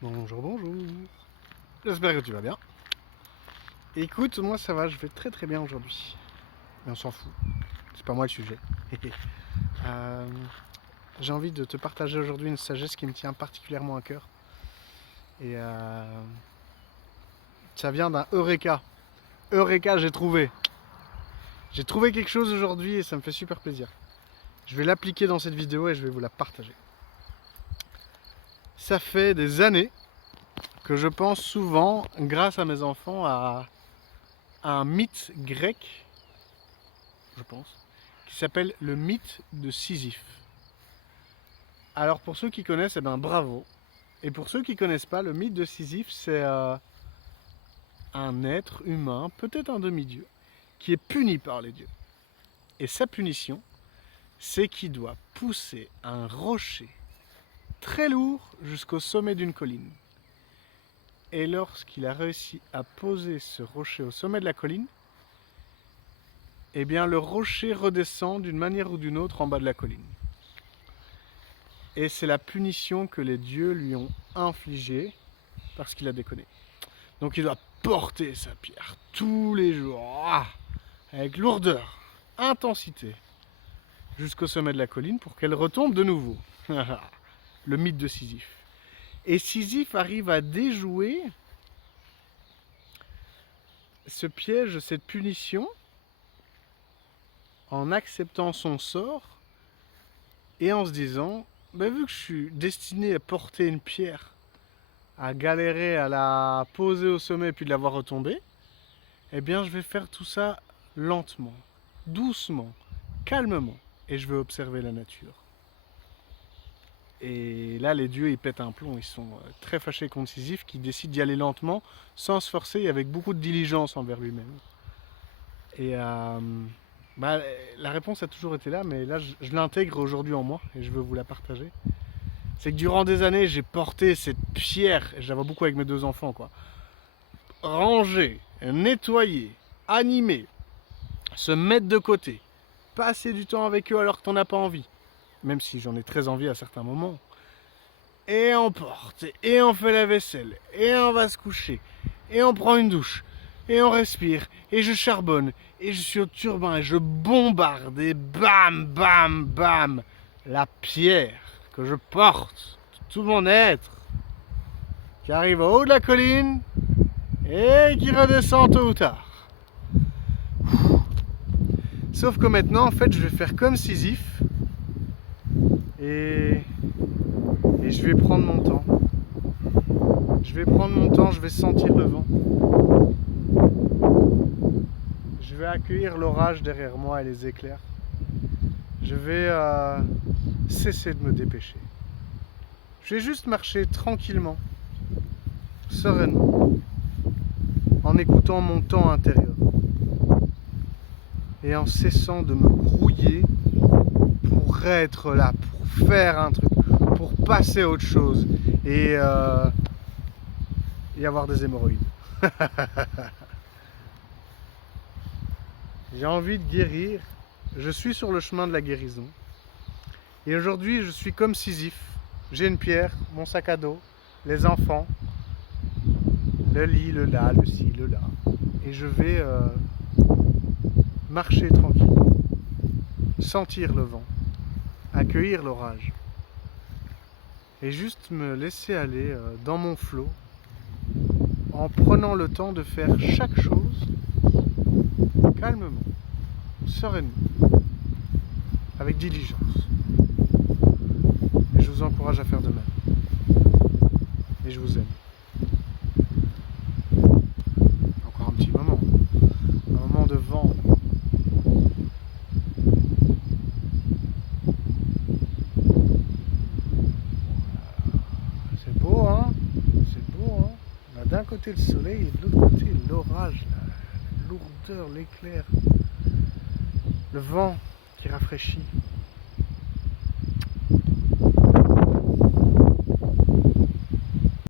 Bonjour, bonjour. J'espère que tu vas bien. Écoute, moi ça va, je vais très très bien aujourd'hui. Mais on s'en fout, c'est pas moi le sujet. Euh, j'ai envie de te partager aujourd'hui une sagesse qui me tient particulièrement à cœur. Et ça vient d'un Eureka. Eureka, j'ai trouvé. J'ai trouvé quelque chose aujourd'hui et ça me fait super plaisir. Je vais l'appliquer dans cette vidéo et je vais vous la partager. Ça fait des années que je pense souvent, grâce à mes enfants, à un mythe grec, je pense, qui s'appelle le mythe de Sisyphe. Alors pour ceux qui connaissent, eh ben bravo. Et pour ceux qui ne connaissent pas, le mythe de Sisyphe, c'est un être humain, peut-être un demi-dieu, qui est puni par les dieux. Et sa punition, c'est qu'il doit pousser un rocher très lourd jusqu'au sommet d'une colline. Et lorsqu'il a réussi à poser ce rocher au sommet de la colline, eh bien le rocher redescend d'une manière ou d'une autre en bas de la colline. Et c'est la punition que les dieux lui ont infligée parce qu'il a déconné. Donc il doit porter sa pierre tous les jours, avec lourdeur, intensité, jusqu'au sommet de la colline pour qu'elle retombe de nouveau. Le mythe de Sisyphe. Et Sisyphe arrive à déjouer ce piège, cette punition, en acceptant son sort et en se disant, vu que je suis destiné à porter une pierre, à galérer à la poser au sommet et puis de la voir retomber, eh bien je vais faire tout ça lentement, doucement, calmement, et je vais observer la nature. Et là, les dieux, ils pètent un plomb, ils sont très fâchés contre Sisyphe, qui décide d'y aller lentement, sans se forcer, et avec beaucoup de diligence envers lui-même. Et la réponse a toujours été là, mais là, je l'intègre aujourd'hui en moi, et je veux vous la partager. C'est que durant des années, j'ai porté cette pierre, et je la vois beaucoup avec mes deux enfants, quoi. Ranger, nettoyer, animer, se mettre de côté, passer du temps avec eux alors que t'en as pas envie, même si j'en ai très envie à certains moments. Et on porte, et on fait la vaisselle, et on va se coucher, et on prend une douche, et on respire, et je charbonne, et je suis au turbin, et je bombarde, et bam, bam, bam, la pierre que je porte, tout mon être, qui arrive au haut de la colline, et qui redescend tôt ou tard. Sauf que maintenant, en fait, je vais faire comme Sisyphe, et je vais prendre mon temps. Je vais prendre mon temps, je vais sentir le vent. Je vais accueillir l'orage derrière moi et les éclairs. Je vais cesser de me dépêcher. Je vais juste marcher tranquillement, sereinement, en écoutant mon temps intérieur. Et en cessant de me grouiller pour être là, pour faire un truc, pour passer à autre chose et avoir des hémorroïdes. J'ai envie de guérir, je suis sur le chemin de la guérison. Et aujourd'hui, je suis comme Sisyphe. J'ai une pierre, mon sac à dos, les enfants, le lit, le là, le ci, le là. Et je vais marcher tranquillement, sentir le vent, accueillir l'orage. Et juste me laisser aller dans mon flot, en prenant le temps de faire chaque chose calmement, sereinement, avec diligence. Et je vous encourage à faire de même. Et je vous aime. Encore un petit moment. Un moment de vent. C'est beau, hein? C'est beau, hein? On a d'un côté le soleil et de l'autre côté l'orage, la lourdeur, l'éclair. Le vent qui rafraîchit.